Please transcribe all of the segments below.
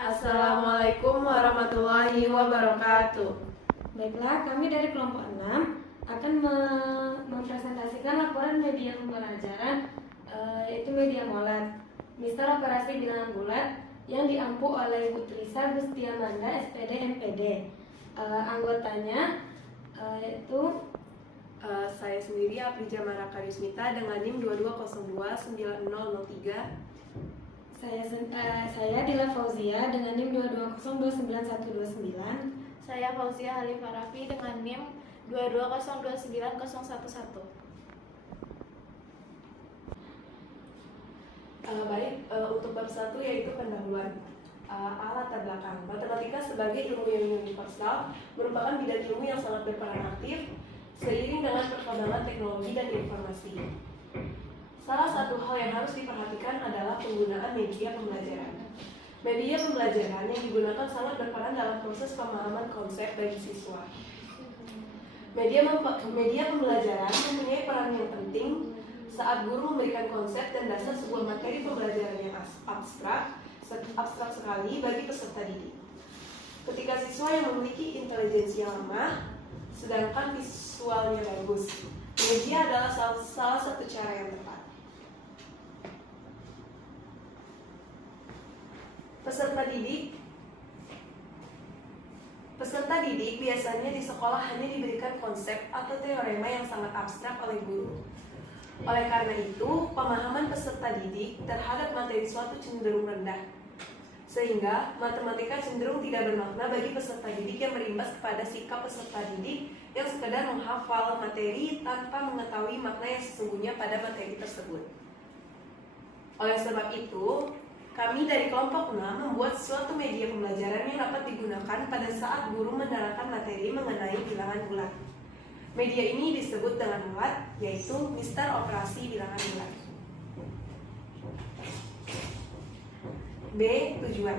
Assalamualaikum warahmatullahi wabarakatuh. Baiklah, kami dari kelompok 6 akan mempresentasikan laporan media pembelajaran yaitu media MOLAT Mister Operasi Bilangan Bulat yang diampu oleh Ibu Trisa Gustiamanda SPD MPD. Anggotanya yaitu Saya sendiri Aprija Maraka Yusmita dengan NIM 22029003. saya Dila Fauzia dengan NIM 220291129. Saya Fauzia Halifah Raffi dengan NIM 220290111. Untuk bab 1 yaitu pendahuluan. Latar belakang. Matematika sebagai ilmu yang universal merupakan bidang ilmu yang sangat berperan aktif seiring dengan perkembangan teknologi dan informasi. Salah satu hal yang harus diperhatikan adalah penggunaan media pembelajaran. Media pembelajaran yang digunakan sangat berperan dalam proses pemahaman konsep bagi siswa. Media pembelajaran mempunyai peran yang penting saat guru memberikan konsep dan dasar sebuah materi pembelajaran yang abstrak sekali bagi peserta didik. Ketika siswa yang memiliki intelijensi yang lemah, sedangkan visualnya bagus, media adalah salah satu cara yang tepat. Peserta didik biasanya di sekolah hanya diberikan konsep atau teorema yang sangat abstrak oleh guru. Oleh karena itu, pemahaman peserta didik terhadap materi suatu cenderung rendah. Sehingga matematika cenderung tidak bermakna bagi peserta didik yang berimbas kepada sikap peserta didik yang sekedar menghafal materi tanpa mengetahui makna yang sesungguhnya pada materi tersebut. Oleh sebab itu, kami dari kelompok 6 membuat suatu media pembelajaran yang dapat digunakan pada saat guru menerangkan materi mengenai bilangan bulat. Media ini disebut dengan MOLAT, yaitu Mister Operasi Bilangan Bulat. B. Tujuan.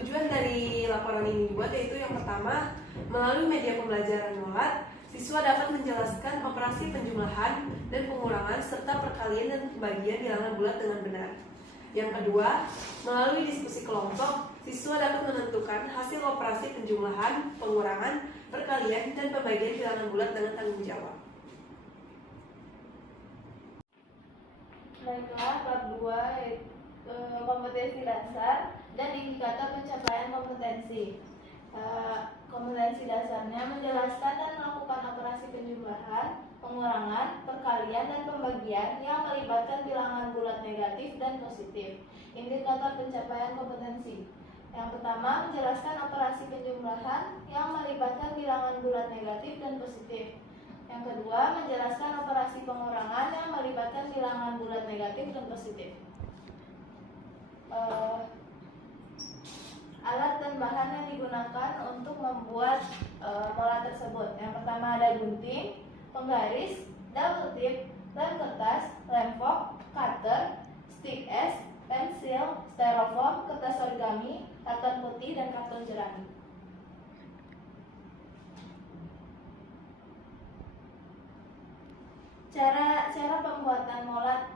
Tujuan dari laporan ini dibuat yaitu yang pertama, melalui media pembelajaran MOLAT, siswa dapat menjelaskan operasi penjumlahan dan pengurangan serta perkalian dan pembagian bilangan bulat dengan benar. Yang kedua, melalui diskusi kelompok, siswa dapat menentukan hasil operasi penjumlahan, pengurangan, perkalian, dan pembagian bilangan bulat dengan tanggung jawab. Baiklah, bab 2 kompetensi dasar dan indikator pencapaian kompetensi. Kompetensi dasarnya menjelaskan dan melakukan operasi penjumlahan, pengurangan, perkalian, dan pembagian yang melibatkan bilangan bulat negatif dan positif. Indikator pencapaian kompetensi. Yang pertama, menjelaskan operasi penjumlahan yang melibatkan bilangan bulat negatif dan positif. Yang kedua, menjelaskan operasi pengurangan yang melibatkan bilangan bulat negatif dan positif. Alat dan bahan yang digunakan untuk membuat MOLAT tersebut. Yang pertama ada gunting, penggaris, double tip, lem kertas, lem fok, cutter, stick es, pensil, styrofoam, kertas origami, karton putih, dan karton jerami. Cara pembuatan MOLAT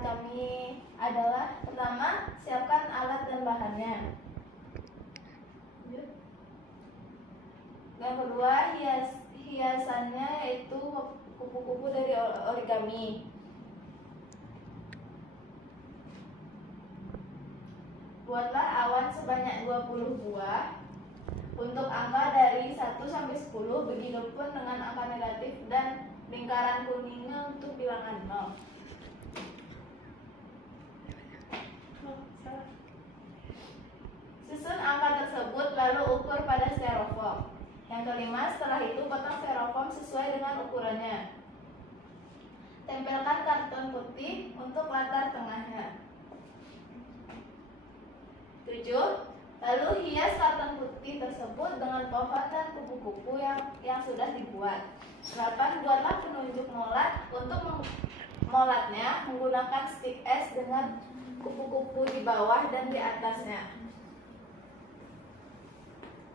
kami adalah pertama, siapkan alat dan bahannya. Yang kedua, hiasannya yaitu kupu-kupu dari origami. Buatlah awan sebanyak 20 buah. Untuk angka dari 1 sampai 10, begitupun dengan angka negatif dan lingkaran kuningnya untuk bilangan 0. Susun angka tersebut lalu ukur pada styrofoam. Yang kelima, setelah itu potong styrofoam sesuai dengan ukurannya. Tempelkan karton putih untuk latar tengahnya. 7. Lalu hias karton putih tersebut dengan pohon dan kupu-kupu yang sudah dibuat. 8. Buatlah penunjuk MOLAT. Untuk MOLATnya menggunakan stick es dengan kupu-kupu di bawah dan di atasnya.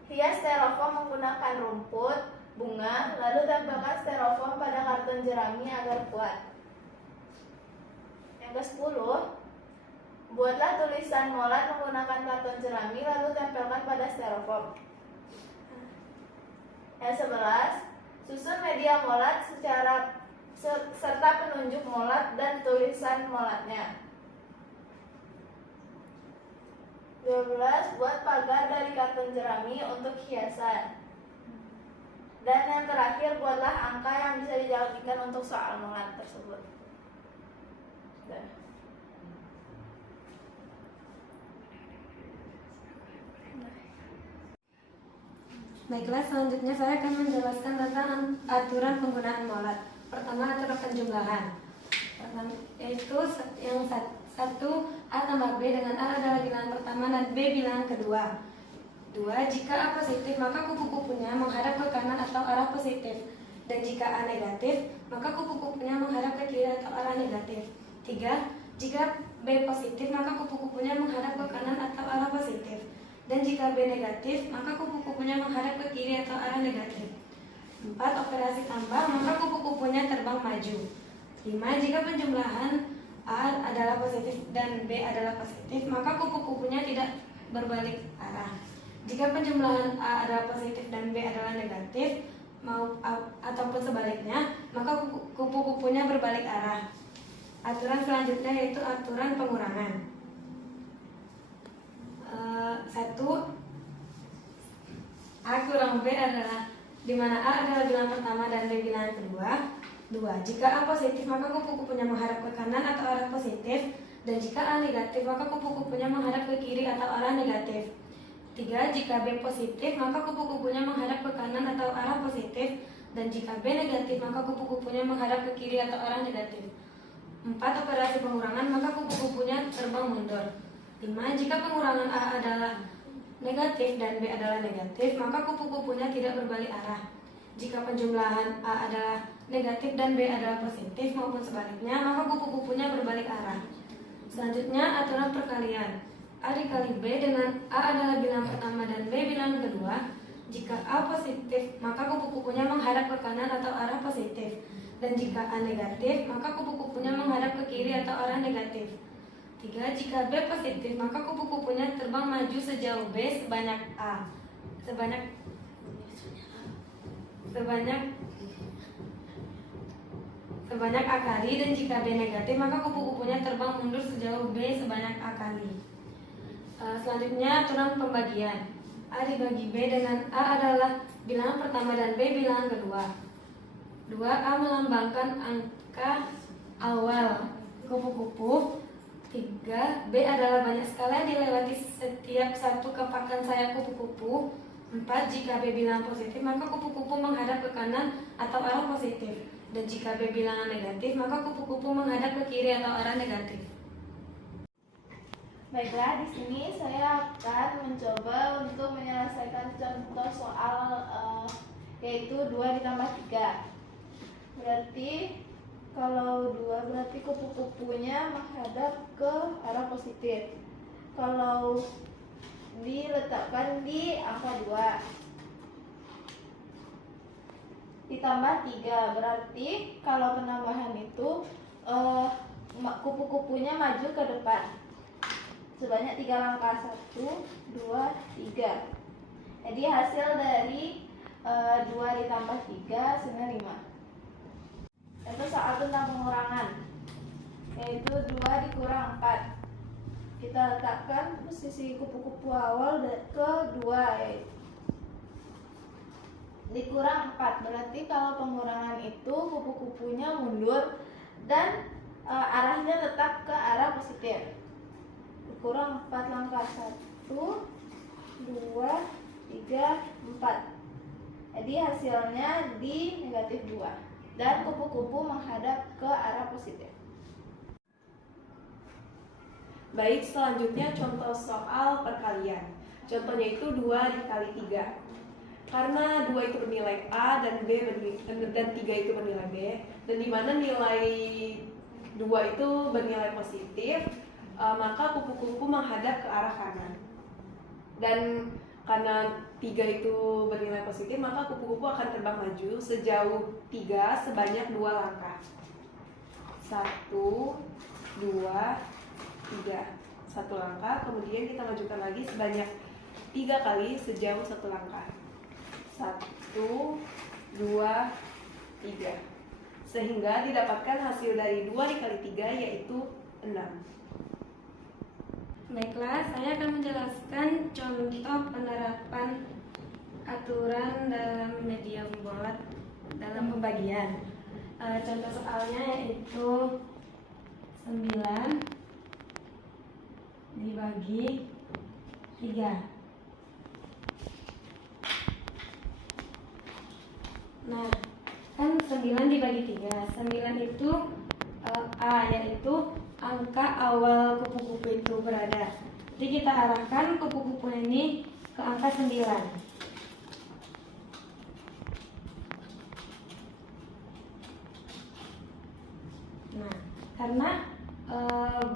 Hias styrofoam menggunakan rumput, bunga, lalu tempelkan styrofoam pada karton jerami agar kuat. Yang ke-10, Buatlah tulisan molat menggunakan karton jerami lalu tempelkan pada styrofoam. Yang 11, susun media molat serta penunjuk molat dan tulisan molatnya. 12, buat pagar dari karton jerami untuk hiasan. Dan yang terakhir, buatlah angka yang bisa dijadikan untuk soal molat tersebut. Sudah. Baiklah, selanjutnya saya akan menjelaskan tentang aturan penggunaan molat. Pertama, aturan penjumlahan. Pertama, yaitu yang satu, A tambah B dengan A adalah bilangan pertama dan B bilangan kedua. 2, jika A positif, maka kupu-kupunya menghadap ke kanan atau arah positif. Dan jika A negatif, maka kupu-kupunya menghadap ke kiri atau arah negatif. 3, jika B positif, maka kupu-kupunya menghadap ke kanan atau arah positif. Dan jika B negatif, maka kupu-kupunya menghadap ke kiri atau arah negatif. 4, operasi tambah, maka kupu-kupunya terbang maju. 5, jika penjumlahan A adalah positif dan B adalah positif, maka kupu-kupunya tidak berbalik arah. Jika penjumlahan A adalah positif dan B adalah negatif, ataupun sebaliknya, maka kupu-kupunya berbalik arah. Aturan selanjutnya yaitu aturan pengurangan. 1, A kurang B adalah di mana A adalah bilangan pertama dan B bilangan kedua. 2, jika A positif maka kupu-kupunya menghadap ke kanan atau arah positif, dan jika A negatif maka kupu-kupunya menghadap ke kiri atau arah negatif. 3, jika B positif maka kupu-kupunya menghadap ke kanan atau arah positif, dan jika B negatif maka kupu-kupunya menghadap ke kiri atau arah negatif. 4, operasi pengurangan, maka kupu-kupunya terbang mundur. 5, jika pengurangan A adalah negatif dan B adalah negatif, maka kupu-kupunya tidak berbalik arah. Jika penjumlahan A adalah negatif dan B adalah positif maupun sebaliknya, maka kupu-kupunya berbalik arah. Selanjutnya, aturan perkalian. A dikali B dengan A adalah bilangan pertama dan B bilangan kedua. Jika A positif, maka kupu-kupunya menghadap ke kanan atau arah positif. Dan jika A negatif, maka kupu-kupunya menghadap ke kiri atau arah negatif. 3, jika B positif, maka kupu-kupunya terbang maju sejauh B sebanyak A. Sebanyak A kali, dan jika B negatif, maka kupu-kupunya terbang mundur sejauh B sebanyak A kali. Selanjutnya, aturan pembagian. A dibagi B dengan A adalah bilangan pertama dan B bilangan kedua. 2, A melambangkan angka awal kupu-kupu. 3, B adalah banyak sekali yang dilewati setiap satu kepakan sayap kupu-kupu. 4, jika B bilangan positif, maka kupu-kupu menghadap ke kanan atau arah positif. Dan jika B bilangan negatif, maka kupu-kupu menghadap ke kiri atau arah negatif. Baiklah, di sini saya akan mencoba untuk menyelesaikan contoh soal yaitu 2 ditambah 3. Berarti kalau 2 berarti kupu-kupunya menghadap ke arah positif. Kalau diletakkan di angka 2 ditambah 3, berarti kalau penambahan itu kupu-kupunya maju ke depan sebanyak 3 langkah. 1, 2, 3. Jadi hasil dari 2 ditambah 3 sama 5. Itu soal tentang pengurangan, yaitu 2 dikurang 4. Kita letakkan posisi kupu-kupu awal ke 2, yaitu dikurang 4. Berarti kalau pengurangan itu kupu-kupunya mundur dan arahnya tetap ke arah positif. Dikurang 4 langkah. 1, 2, 3, 4. Jadi hasilnya di negatif 2. Dan kupu-kupu menghadap ke arah positif. Baik, selanjutnya contoh soal perkalian. Contohnya itu 2 dikali 3. Karena 2 itu bernilai A dan 3 itu bernilai B, dan di mana nilai 2 itu bernilai positif, maka kupu-kupu menghadap ke arah kanan. Dan karena 3 itu bernilai positif, maka kupu-kupu akan terbang maju sejauh 3 sebanyak 2 langkah. 1, 2, 3. 1 langkah, kemudian kita majukan lagi sebanyak 3 kali sejauh 1 langkah. 1, 2, 3. Sehingga didapatkan hasil dari 2 dikali 3 yaitu 6. Baiklah, saya akan menjelaskan contoh penerapan aturan dalam medium bulat dalam pembagian. Contoh soalnya yaitu 9 dibagi 3. Nah, kan 9 dibagi 3. 9 itu A, yaitu angka awal kupu-kupu itu berada. Jadi kita arahkan kupu-kupu ini ke angka 9. Nah, karena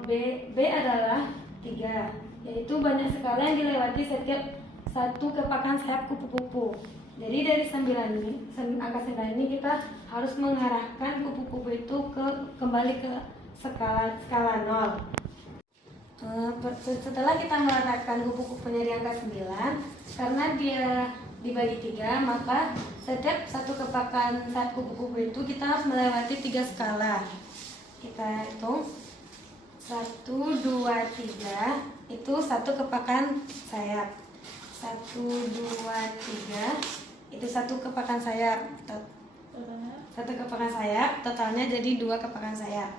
B adalah 3, yaitu banyak sekali yang dilewati setiap satu kepakan sayap kupu-kupu. Jadi dari 9 ini, angka 9 ini kita harus mengarahkan kupu-kupu itu kembali ke skala 0. Setelah kita mengarahkan kupu-kupunya di angka 9, karena dia dibagi 3, maka setiap satu kepakan sayap kupu-kupu itu kita harus melewati 3 skala. Kita hitung 1, 2, 3 itu satu kepakan sayap. 1, 2, 3 itu satu kepakan sayap. Satu kepakan sayap, totalnya jadi 2 kepakan sayap.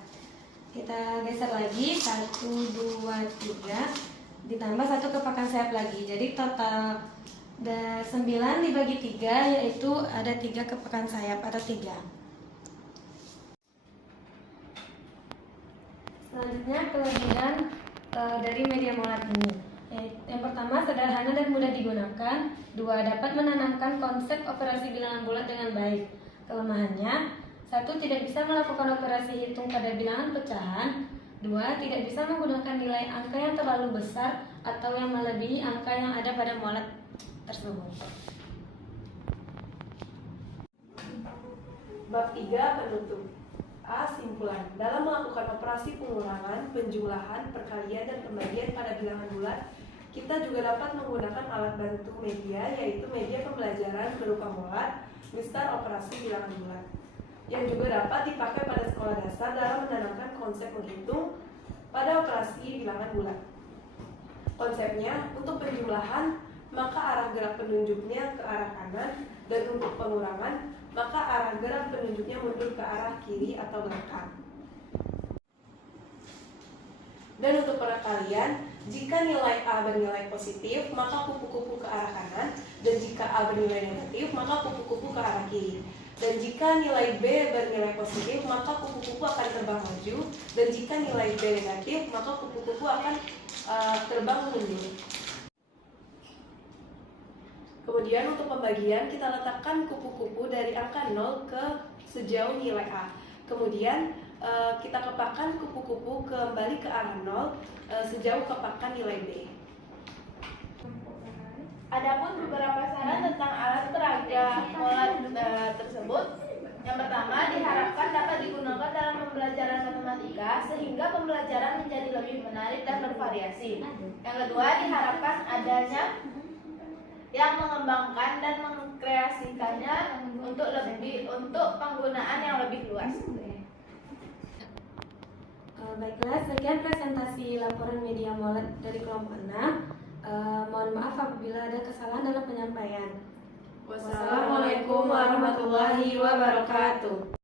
Kita geser lagi 1, 2, 3 ditambah satu kepakan sayap lagi. Jadi total 9 dibagi 3 yaitu ada 3 kepakan sayap atau 3. Selanjutnya kelebihan dari media molat ini. Yang pertama, sederhana dan mudah digunakan. 2, dapat menanamkan konsep operasi bilangan bulat dengan baik. Kelemahannya, 1, tidak bisa melakukan operasi hitung pada bilangan pecahan. 2, tidak bisa menggunakan nilai angka yang terlalu besar atau yang melebihi angka yang ada pada molat tersebut. Bab 3 penutup. A. Simpulan. Dalam melakukan operasi pengurangan, penjumlahan, perkalian, dan pembagian pada bilangan bulat, kita juga dapat menggunakan alat bantu media, yaitu media pembelajaran berupa molat, mistar operasi bilangan bulat, yang juga dapat dipakai pada sekolah dasar dalam menanamkan konsep menghitung pada operasi bilangan bulat. Konsepnya, untuk penjumlahan, maka arah gerak penunjuknya ke arah kanan, dan untuk pengurangan, maka arah gerak penunjuknya mundur ke arah kiri atau belakang. Dan untuk perkalian, jika nilai A bernilai positif, maka kupu-kupu ke arah kanan, dan jika A bernilai negatif, maka kupu-kupu ke arah kiri. Dan jika nilai B bernilai positif, maka kupu-kupu akan terbang maju, dan jika nilai B negatif, maka kupu-kupu akan terbang mundur. Kemudian untuk pembagian, kita letakkan kupu-kupu dari angka 0 ke sejauh nilai A. Kemudian kita kepakan kupu-kupu kembali ke arah 0 sejauh kepakan nilai B. Adapun beberapa saran tentang alat peraga molat tersebut. Yang pertama, diharapkan dapat digunakan dalam pembelajaran matematika sehingga pembelajaran menjadi lebih menarik dan bervariasi. Yang kedua, diharapkan adanya yang mengembangkan dan mengkreasikannya untuk penggunaan yang lebih luas. Baiklah, sekian presentasi laporan media molat dari kelompok 6. Mohon maaf apabila ada kesalahan dalam penyampaian. Wassalamualaikum warahmatullahi wabarakatuh.